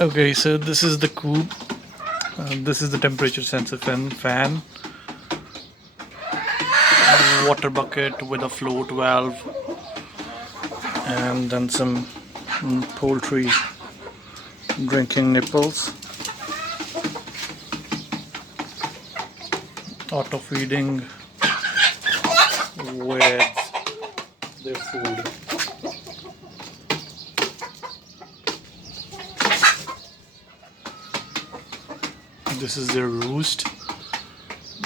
Okay, so this is the coop. This is the temperature sensor fan, water bucket with a float valve, and then some poultry drinking nipples, auto feeding with their food. This is their roost.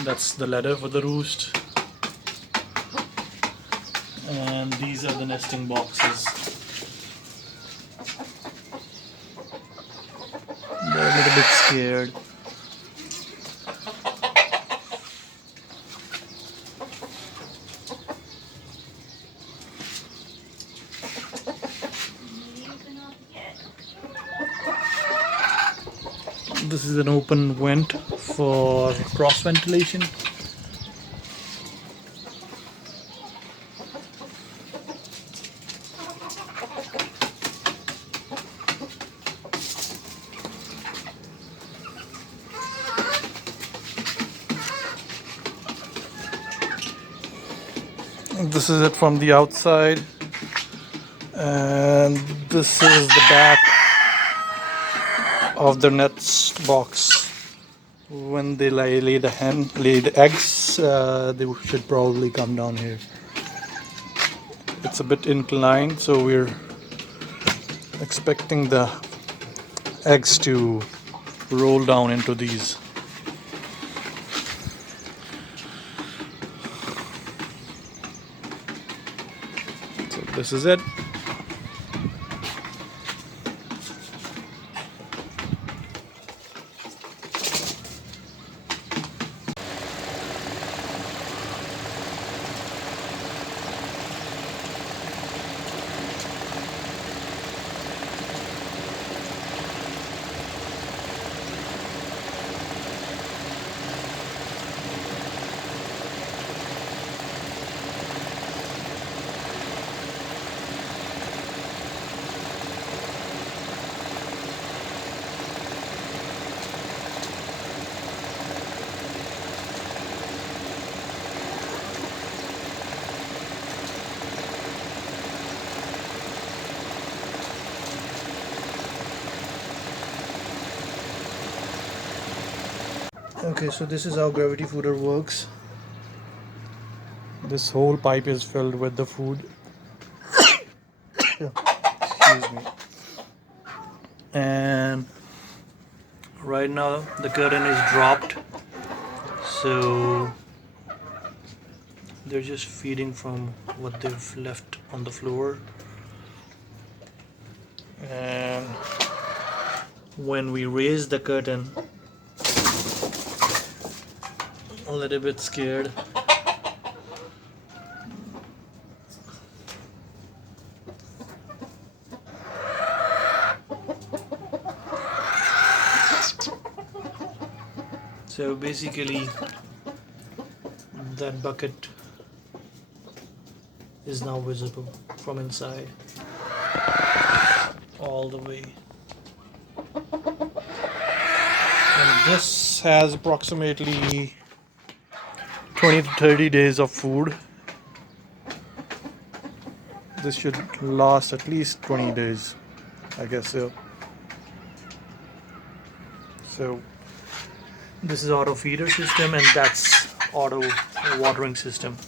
That's the ladder for the roost. And these are the nesting boxes. They're a little bit scared. This is an open vent for cross ventilation. This is it from the outside, and this is the back of the nest box. When they lay the eggs, they should probably come down here. It's a bit inclined, so we're expecting the eggs to roll down into these. So this is it. Okay, so this is how gravity fooder works. This whole pipe is filled with the food. Excuse me. And right now the curtain is dropped, so they're just feeding from what they've left on the floor. And when we raise the curtain, a little bit scared. So basically that bucket is now visible from inside all the way. And this has approximately 20 to 30 days of food. This should last at least 20 days, I guess so. So this is auto feeder system, and that's auto watering system.